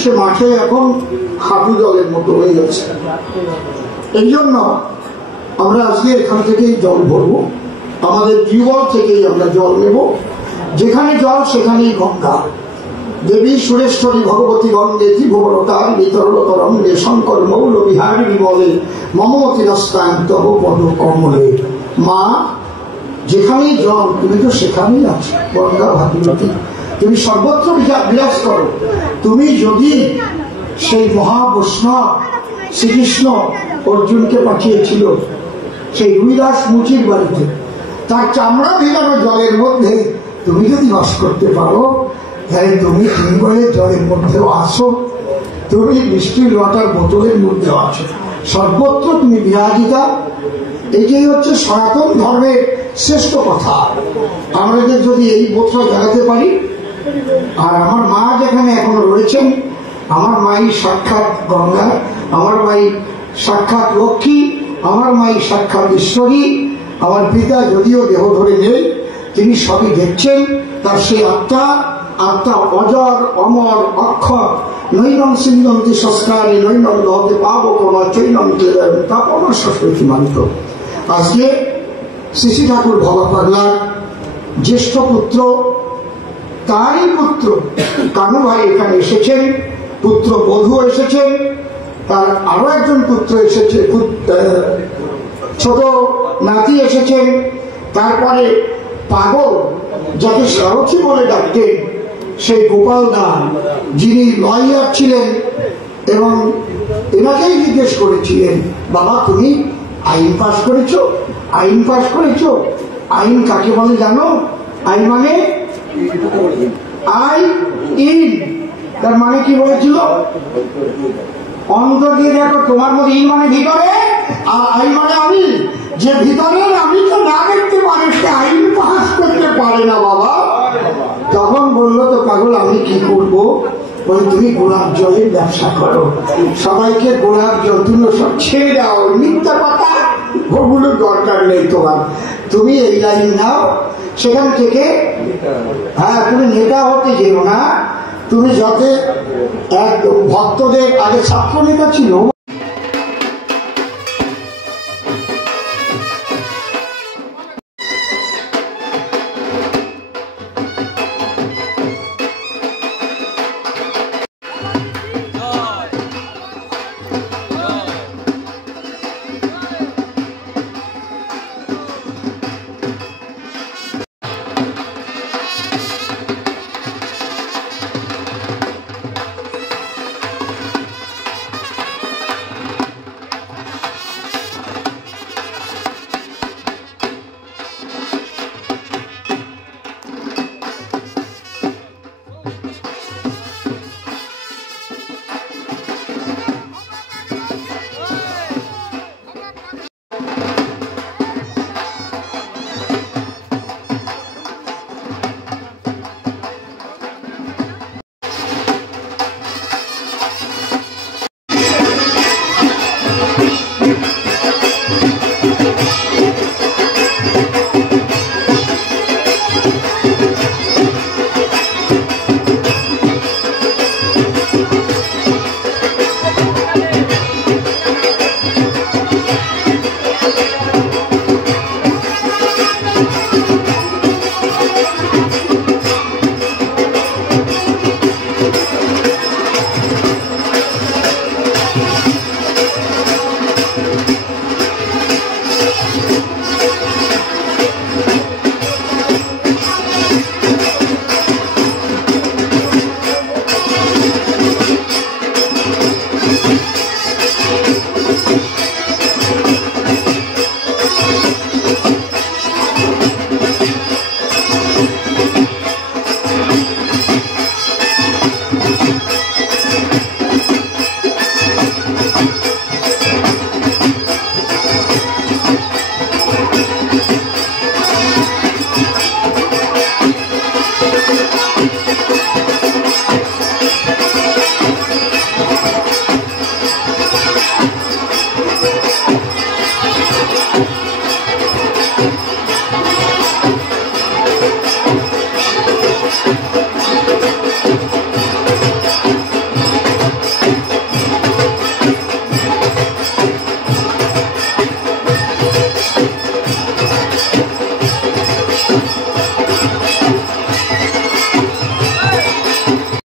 সে মাঠে এখন হাঁটু জলের মতো হয়ে গেছে। এই জন্য আমরা আজকে এখান থেকেই জল ভরবো, আমাদের টিউবওয়েল থেকেই আমরা জল নেব। যেখানে জল সেখানেই গঙ্গা। দেবী সুরেশ্বরী ভগবতী গঙ্গে ত্রিভুবনতার বিতরতরম শঙ্কর মৌল বিহারী বলে মমতি নস্তান্ত পদ কমলে। মা যেখানেই জল, তুমি তো সেখানেই আছো। গঙ্গা ভাগীরথী তুমি সর্বত্র বিরাজ করো। তুমি যদি সেই মহাবৈষ্ণব শ্রীকৃষ্ণ অর্জুনকে পাঠিয়েছিল সেই রুইদাস মুচির বাড়িতে, তার চামড়া ভিজানো জলের মধ্যে তুমি যদি বাস করতে পারো, তাহলে তুমি টিউবওয়েলের জলের মধ্যেও আসো, তুমি বৃষ্টির লটার বোতলের মধ্যেও আছো, সর্বত্র তুমি বিরাজিতা। এটাই হচ্ছে সনাতন ধর্মের শ্রেষ্ঠ কথা। আমাদের যদি এই বোধটা জানাতে পারি। আর আমার মা যেখানে এখনো রয়েছেন, আমার মাই সাক্ষাৎ গঙ্গা, আমার মাই সাক্ষাৎ লক্ষ্মী, আমার মাই সাক্ষাৎ ঈশ্বরী। আমার পিতা যদিও দেহ ধরে নেই, তিনি সবই দেখছেন। তার সেই আত্মা অজর অমর অক্ষর নৈনম সিন্ধন্তি সংস্কারে নৈনম লহতে পাবো কোন চৈনম তাপন সরস্বতী মানিত। আজকে শ্রী ঠাকুর ভবা পাগলার জ্যেষ্ঠ পুত্র, তারই পুত্র কানু ভাই এখানে এসেছেন, পুত্র বধূ এসেছেন, তার আরো একজন পুত্র এসেছে, ছোট নাতি এসেছেন। তারপরে পাগল, যাকে সারথী বলে ডাকতেন, সেই গোপাল দা, যিনি লয়ার ছিলেন, এবং এনাকেই জিজ্ঞেস করেছিলেন, বাবা তুমি আইন পাশ করেছো? আইন পাশ করেছো? আইন কাকে বলে জানো? আইন মানে তার মানে কি বলেছিল? অন্তর দিয়ে দেখো, তোমার মধ্যে ইন মানে ভিতরে, আর আইন মানে আমি। যে ভিতরের আমি তো না দেখতে পারে, সে আইন পাস করতে পারে না বাবা। তখন বললো, তো পাগল আমি কি করবো? বলে তুমি গোলাপ জলের ব্যবসা করো, সবাইকে গোলাপ জল, তুমি সব ছেড়ে দাও, মিথ্যা কথা, ওগুলো দরকার নেই তোমার, তুমি এই লাইন নাও। সেখান থেকে তুমি নেতা হতে যেও না, তুমি যাতে এক ভক্তদের আগে ছাত্র নেতা ছিল।